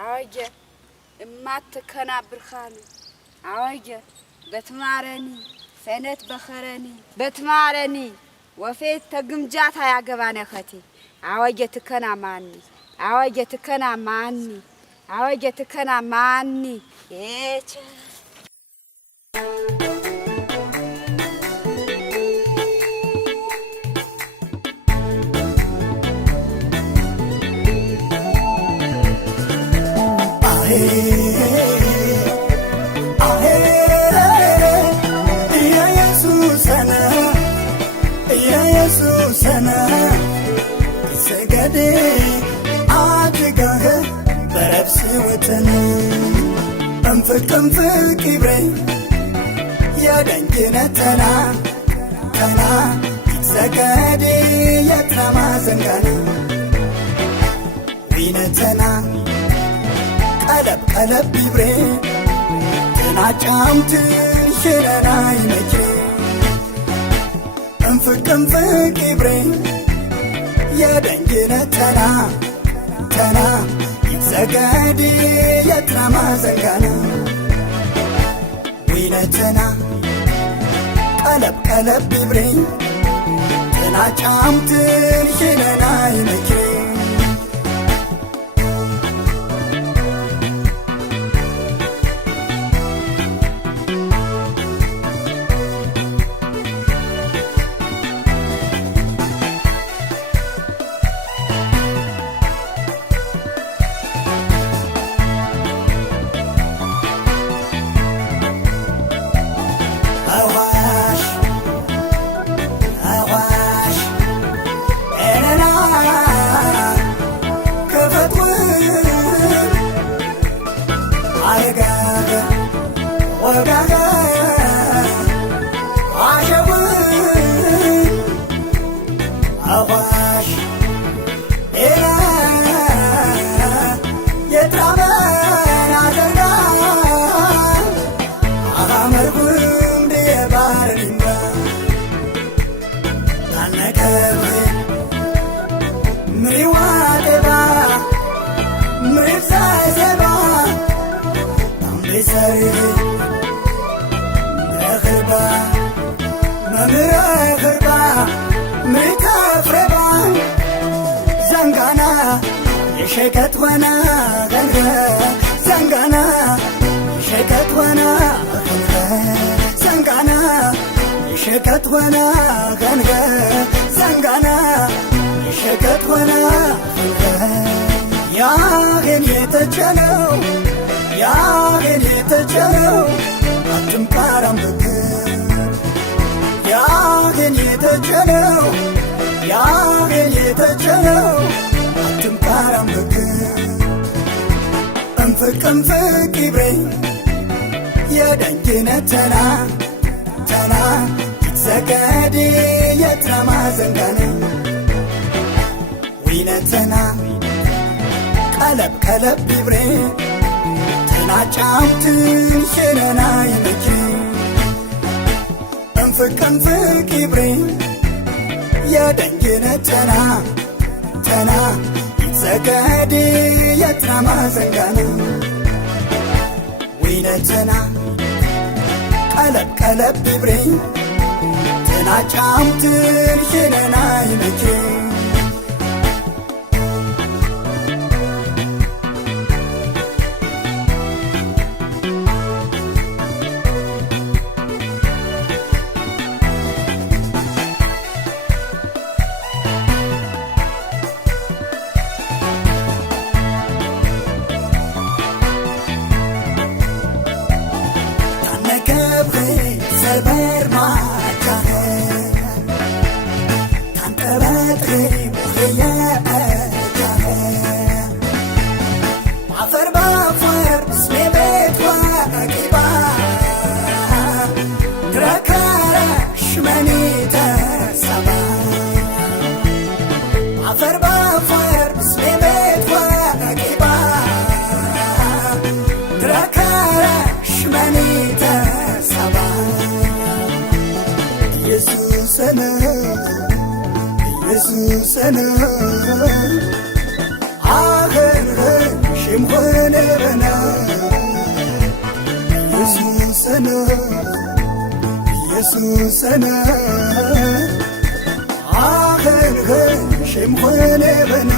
عواجه ما تكنا برخاني عواجه بتمارني فنت بخرني بتمارني وفيت تقمجات يا جبانة ختي عواجه تكنا ماني عواجه تكنا ماني عواجه تكنا ماني ايش سنة سجدي عاتقه بربسي وتنا أنفك كبري يا دنجنا تنا سجدي يكرم زنقنا وينتنا قلب ببري تنعجمتن شرنا يمجري أنفك كبري يا دنجنا تنا يتسقادي يترمى زنقانا وينتنا قلب ببري تنعجمتن شرنا يمجري شكت وانا غنغا زنقانا شكت وانا غنغا زنقانا شكت وانا غنغا زنقانا شكت وانا غنغا يا غني تجلو يا غني تجلو أتمكارم بكر يا غني تجلو يا غني تجلو تمكارم بكر أنفك كبري يا دنجنا تنا يتسقادي يترمى زنقانا وينتنا قلب ببري تنعجمتن شرنا يمجري أنفك كبري يا دنجنا تنا سجدي يترمى زنقانا وينتنا قلب ببري تنعجمتن شرنا يمجري ኢየሱስ ነው አገር ሽም ሽምኾነ በና ኢየሱሰነ ኢየሱሰነ አኸንኸን ሽምኾነ በና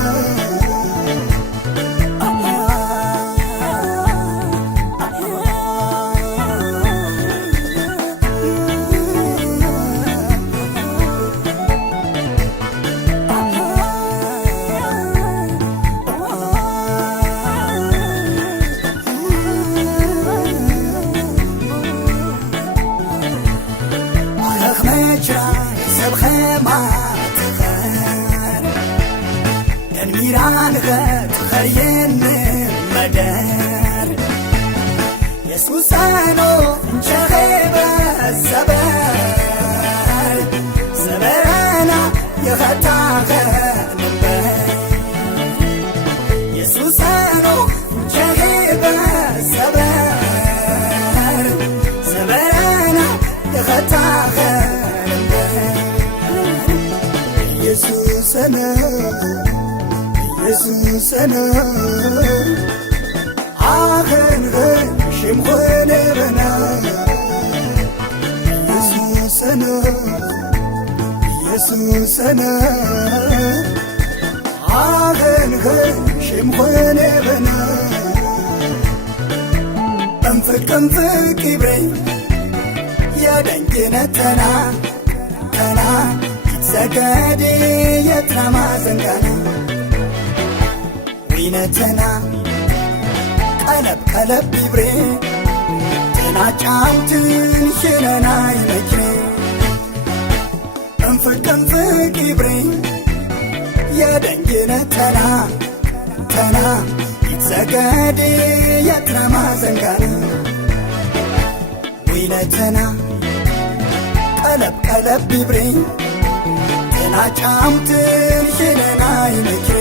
تخرين مدار يسوسانو انشغيب الزبار زبرانا يغتاغ نبار يسوسانو انشغيب الزبار زبرانا يغتاغ نبار يسوسنا ኢየሱሰነ አኸንኸን ሽምኾነ በና ኢየሱሰነ ኢየሱሰነ አኸንኸን ሽምኾነ በና እንፍቅ እንፍቅ ይብረይ የደንግነተና ተና ይትሰገድ የትናማ ዘንጋና ዊነተና ቀለብ ቀለብ ይብሬ ተናጫምትን ሽነና ይመክሬ እንፍቅ እንፍቅ ይብሬ የደንግነተና ተና ይትሰገድ የትናማ ዘንጋና ዊነተና ቀለብ ቀለብ ይብሬ ተናጫምትን ሽነና ይመክሬ